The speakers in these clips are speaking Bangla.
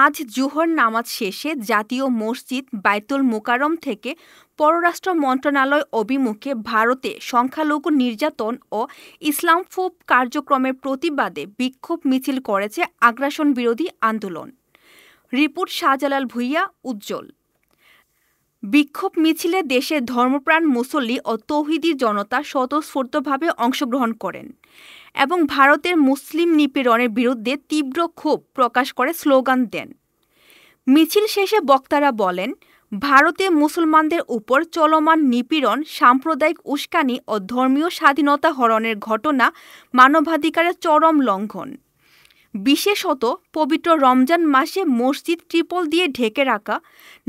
আজ জোহর নামাজ শেষে জাতীয় মসজিদ বায়তুল মোকাররম থেকে পররাষ্ট্র মন্ত্রণালয় অভিমুখে ভারতে সংখ্যালঘু নির্যাতন ও ইসলামফোব কার্যক্রমের প্রতিবাদে বিক্ষোভ মিছিল করেছে আগ্রাসন বিরোধী আন্দোলন। রিপোর্ট শাহজালাল ভূঁইয়া, উজ্জ্বল। বিক্ষোভ মিছিলে দেশের ধর্মপ্রাণ মুসল্লি ও তৌহিদি জনতা স্বতঃস্ফূর্তভাবে অংশগ্রহণ করেন এবং ভারতের মুসলিম নিপীড়নের বিরুদ্ধে তীব্র ক্ষোভ প্রকাশ করে স্লোগান দেন। মিছিল শেষে বক্তারা বলেন, ভারতে মুসলমানদের উপর চলমান নিপীড়ন, সাম্প্রদায়িক উস্কানি ও ধর্মীয় স্বাধীনতা হরণের ঘটনা মানবাধিকারের চরম লঙ্ঘন। বিশেষত পবিত্র রমজান মাসে মসজিদ ত্রিপল দিয়ে ঢেকে রাখা,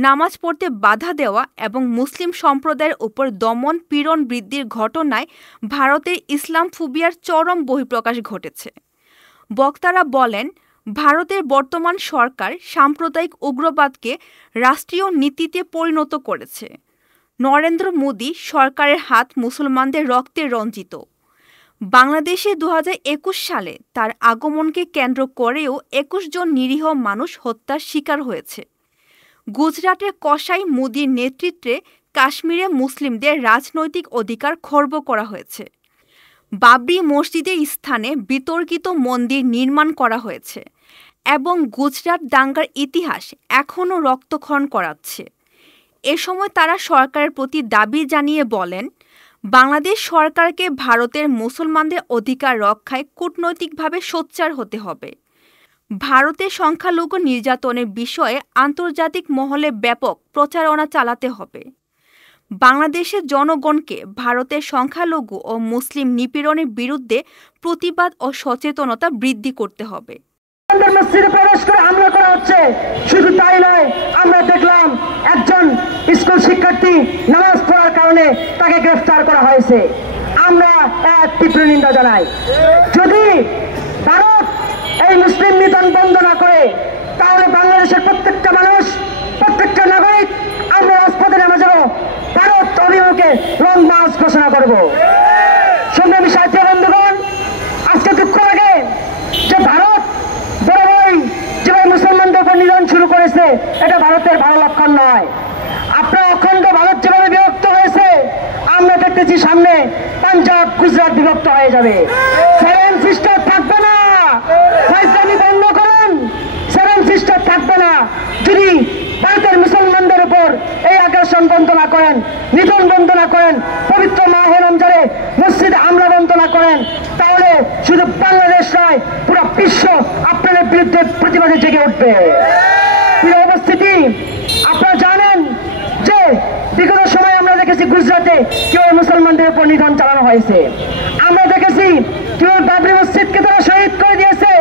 নামাজ পড়তে বাধা দেওয়া এবং মুসলিম সম্প্রদায়ের উপর দমন পীড়ন বৃদ্ধির ঘটনায় ভারতের ইসলামফোবিয়ার চরম বহিঃপ্রকাশ ঘটেছে। বক্তারা বলেন, ভারতের বর্তমান সরকার সাম্প্রদায়িক উগ্রবাদকে রাষ্ট্রীয় নীতিতে পরিণত করেছে। নরেন্দ্র মোদী সরকারের হাত মুসলমানদের রক্তে রঞ্জিত। বাংলাদেশে 2021 সালে তার আগমনকে কেন্দ্র করেও 21 জন নিরীহ মানুষ হত্যার শিকার হয়েছে। গুজরাটের কসাই মোদীর নেতৃত্বে কাশ্মীরে মুসলিমদের রাজনৈতিক অধিকার খর্ব করা হয়েছে। বাবরি মসজিদের স্থানে বিতর্কিত মন্দির নির্মাণ করা হয়েছে এবং গুজরাট দাঙ্গার ইতিহাস এখনও রক্তক্ষরণ করাচ্ছে। এ সময় তারা সরকারের প্রতি দাবি জানিয়ে বলেন, বাংলাদেশ সরকারকে ভারতের মুসলমানদের অধিকার রক্ষায় কূটনৈতিকভাবে সোচ্চার হতে হবে। ভারতের সংখ্যালঘু নির্যাতনের বিষয়ে আন্তর্জাতিক মহলে ব্যাপক প্রচারণা চালাতে হবে। বাংলাদেশের জনগণকে ভারতের সংখ্যালঘু ও মুসলিম নিপীড়নের বিরুদ্ধে প্রতিবাদ ও সচেতনতা বৃদ্ধি করতে হবে। মসজিদে প্রবেশ করে হামলা করা হচ্ছে। শুধু তাই নয়, আমরা দেখলাম একজন স্কুল শিক্ষার্থী নামাজ পড়ার কারণে তাকে গ্রেফতার করা হয়েছে। আমরা এক তীব্র নিন্দা জানাই। যদি ভারত এই মুসলিম নিধন বন্ধ না করে, তাহলে বাংলাদেশের প্রত্যেকটা মানুষ, প্রত্যেকটা নাগরিক আমরা রাজপথে নেমে যাব, ভারত অভিমুখে লং মার্চ ঘোষণা করব। সংগ্রামী সাথী বন্ধুগণ, আজকে দুঃখ লাগে যে ভারত বরাবরই যেভাবে মুসলমানদের উপর নিধন শুরু করেছে, এটা ভারতের ভালো লক্ষণ নয়। আপনার অখণ্ড ভারত যেভাবে বিভক্ত হয়েছে, আমরা দেখতেছি সামনে পাঞ্জাব, গুজরাট বিভক্ত হয়ে যাবে। সেভেন সিস্টার থাকবে না। ফাইজলামি বন্ধ করুন। সেভেন সিস্টার থাকবে না। যদি ভারতের মুসলমানদের উপর এই আগ্রাসন বন্ধ না করেন, নিধন বন্ধ না করেন, পবিত্র মাহে রমজানে মসজিদে হামলা বন্ধ না করেন, তাহলে শুধু বাংলাদেশ নয়, পুরো বিশ্ব আপনাদের বিরুদ্ধে প্রতিবাদে জেগে উঠবে। প্রিয় উপস্থিতি, আপনারা জানেন যে বিগত সময় আমরা দেখেছি গুজরাটে কেউ মুসলমানদের উপর নিধন চালানো হয়েছে। আমরা দেখেছি কেউ বাবরি মসজিদকে তারা শহীদ করে দিয়েছে।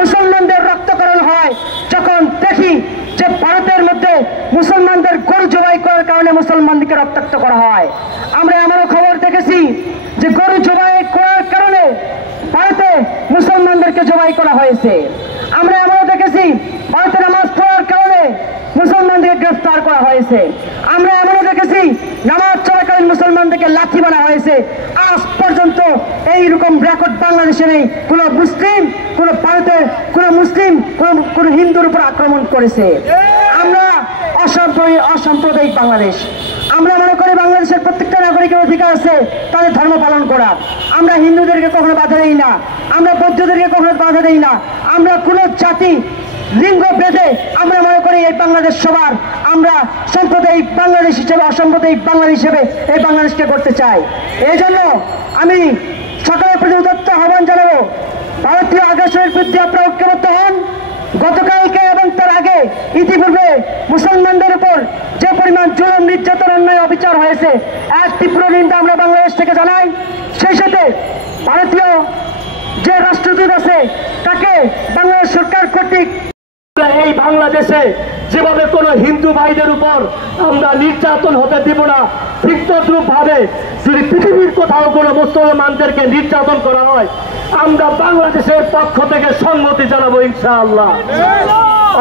মুসলমানদের রক্তকরণ হয়। যখন দেখি যে ভারতের মধ্যে মুসলমানদের গরু জবাই করার কারণে মুসলমানদেরকে রক্তাক্ত করা হয়। আমরা এমনও খবর দেখেছি যে গরু জবাই করার কারণে ভারতে মুসলমানদেরকে জবাই করা হয়েছে। আমরা এমনও দেখেছি ভারতে নামাজ পড়ার কারণে মুসলমানদেরকে গ্রেফতার করা হয়েছে। আমরা এমনও দেখেছি নামাজ চলাকালীন মুসলমানদেরকে লাঠি মারা হয়েছে। আজ পর্যন্ত এইরকম রেকর্ড বাংলাদেশে নেই কোন মুসলিম, কোন ভারতের কোন মুসলিম কোন হিন্দুর উপর আক্রমণ করেছে। আমরা অসাম্প্রদায়িক বাংলাদেশ। আমরা মনে করি বাংলাদেশের প্রত্যেকটা নাগরিকের অধিকার আছে তাদের ধর্ম পালন করা। আমরা হিন্দুদেরকে কখনো বাধা দেই না, আমরা বৌদ্ধদেরকে কখনো বাধা দেই না। আমরা কোন জাতি লিঙ্গ ভেদে আমরা মনে করি এই বাংলাদেশ সবার। আমরা সাম্প্রদায়িক বাংলাদেশ হিসেবে, অসাম্প্রদায়িক বাংলাদেশ হিসেবে এই বাংলাদেশকে করতে চাই। এই জন্য আমি সকলের প্রতি উদাত্ত আহ্বান জানাবো, ভারতীয় আগ্রাসনের বিরুদ্ধে আপনারা ঐক্যবদ্ধ হন। গতকালকে এবং তার আগে ইতিপূর্বে মুসলমানদের উপর যে পরিমাণ জুলুম, নির্যাতন, অন্যায়, অবিচার হয়েছে, এক তীব্র নিন্দা আমরা বাংলাদেশ থেকে জানাই। সেই সাথে ভারতীয় যে রাষ্ট্রদূত আছে তাকে বাংলাদেশ সরকার কর্তৃক এই বাংলাদেশে যেভাবে কোন হিন্দু ভাইদের উপর আমরা নির্যাতন হতে দিব না, ঠিক তদ্রুপ ভাবে যদি পৃথিবীর কোথাও কোনো মুসলমানদেরকে নির্যাতন করা হয়, আমরা বাংলাদেশের পক্ষ থেকে সম্মতি জানাবো ইনশাআল্লাহ।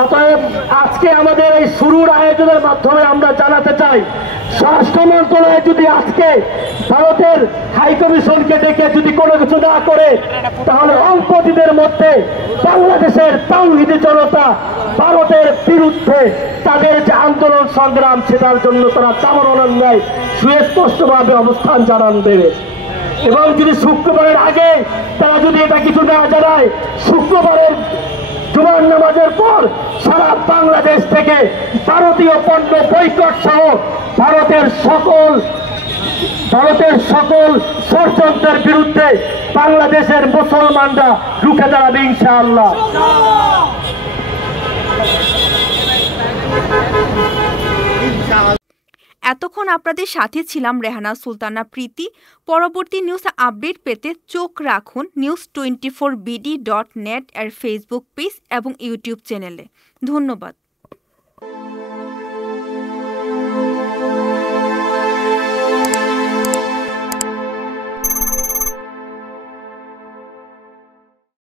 অতএব আজকে আমাদের এই শুরুর আয়োজনের মাধ্যমে আমরা জানাতে চাই, স্বরাষ্ট্র মন্ত্রণালয় যদি আজকে ভারতের হাইকমিশনকে ডেকে যদি কোনো কিছু না করে, তাহলে অল্প দিনের মধ্যে বাংলাদেশের তাওহীদি জনতা ভারতের বিরুদ্ধে তাদের যে আন্দোলন সংগ্রাম সেটার জন্য তারা চামড়ার ন্যায় সুস্পষ্টভাবে অবস্থান জানান দেবে। এবং যদি শুক্রবারের আগে তারা যদি এটা কিছু না জানায়, শুক্রবারের জুমার নামাজের পর সারা বাংলাদেশ থেকে ভারতীয় পণ্য বয়কট সহ ভারতের সকল ষড়যন্ত্রের বিরুদ্ধে বাংলাদেশের মুসলমানরা রুখে দাঁড়াবে ইনশাআল্লাহ। এতক্ষণ আপনাদের সাথে ছিলাম রেহানা সুলতানা প্রীতি। পরবর্তী নিউজ আপডেট পেতে চোখ রাখুন news24bd.net এর ফেসবুক পেজ এবং ইউটিউব চ্যানেলে। ধন্যবাদ।